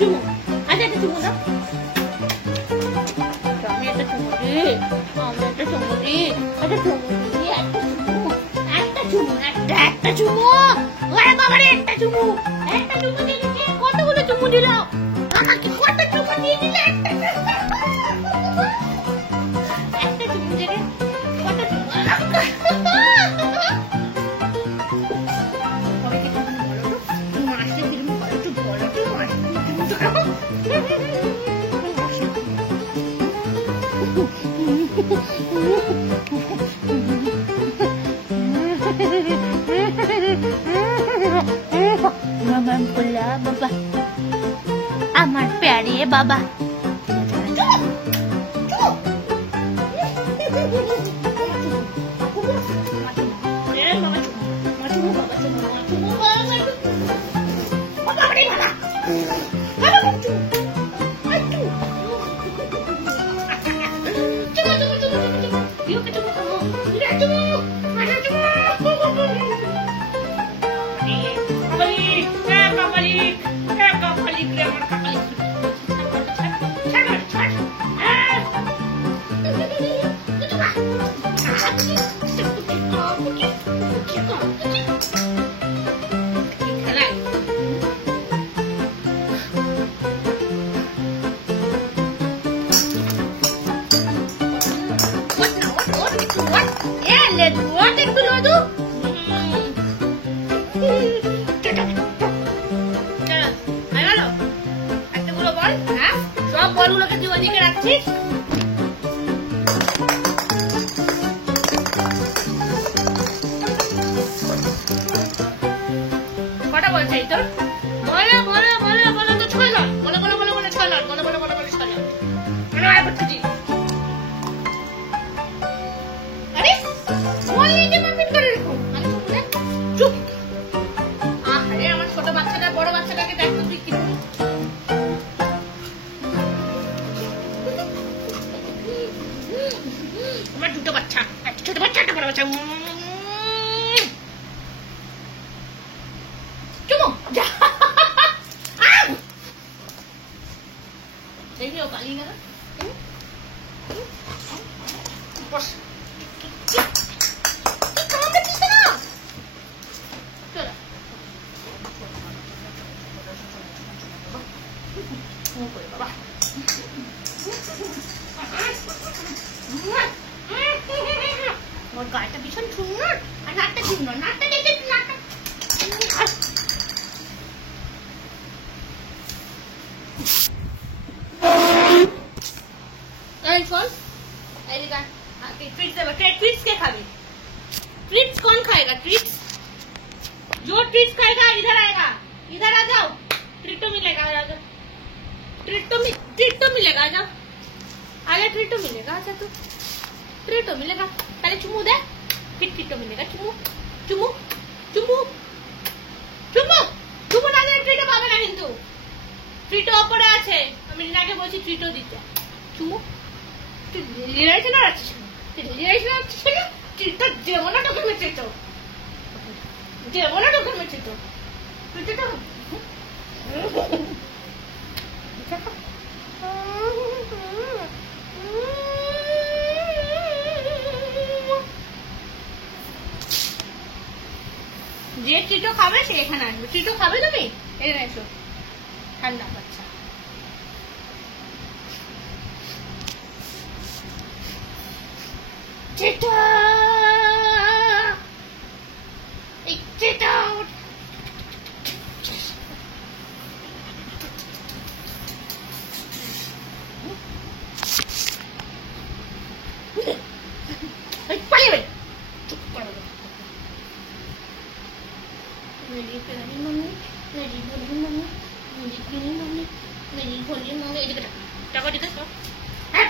চুমু আচ্ছা একটা চুমু দাও আমি একটা চুমু দিই আমি একটা চুমু দিই একটা চুমু দিই একটা চুমু একটা চুমু ওরে বাবা রে একটা চুমু দিলি কতগুলো চুমু দিলাম আমাকে কত চুমু দিয়ে দিলে একটা চুমু দিলে কত চুমু আমার ভোলা বাবা আমার প্যারে বাবা সব বলগুলোকে তুই ওদিকে রাখছিস কটা বল চাই তোর বলো বলো বলো বলো তো 6 লট বলো বলো বলো বলো 6 লট বলো বলো বলো বলো 6 লট আরে আয় বট্টি আরে ওই যে মারপিট করে রেখো চুপ আরে আমার ছোট বাচ্চাটা বড় বাচ্চাটাকে দেখো তুই কি আমার দুটো বাচ্চা একটা ছোট বাচ্চা একটা বড় বাচ্চা চুমো যা দেখি ও পালিয়ে গেল বস বাবা ওর গায়েটা ভীষণ সুন্দর আর নাকটা সুন্দর নাকটা দেখে নাকটা शोन ट्रीट्स क्या खावे ट्रीट्स कौन खाएगा ट्रीट्स जो ट्रीट्स खाएगा इधर आएगा इधर आ जाओ ट्रीटो मिलेगा आ जाओ ट्रीटो मिलेगा आ जाओ आजा ट्रीटो मिलेगा अच्छा तो ट्रीटो मिलेगा पहले चुमू दे फिर ट्रीटो मिलेगा चुमू चुमू चुमू चुमू चुमू ना दे ट्रीटो पाবে না কিন্তু ट्रीटो উপরে আছে আমি রিনাকে বলছি ट्रीटो দিতে চুমু তুই লিরাইছ না রাখছিস তুই লিরাইছ না রাখছিস না ट्रीटो দেবো না তোকে আমি ट्रीटो দেবো না তোকে আমি ट्रीटो ट्रीटो যে ট্রিটো খাবে সে এখানে আসবে ট্রিটো খাবে তুমি এখানে এসো ঠান্ডা বাচ্চা ট্রিটো এই ট্রিটো পালিয়ে मेरी प्यारी मम्मी मेरी भोली मम्मी मेरी प्यारी मम्मी मेरी भोली मम्मी ये देखो टाका देखो हट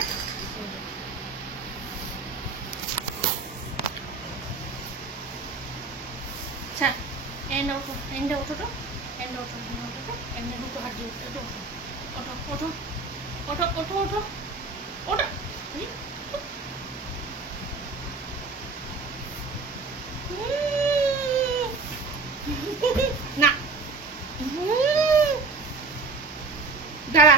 अच्छा एंड उठो तो एंड उठो तो एंड तो हाथ दे उठो उठो उठो उठो उठो उठो ना दाड़ा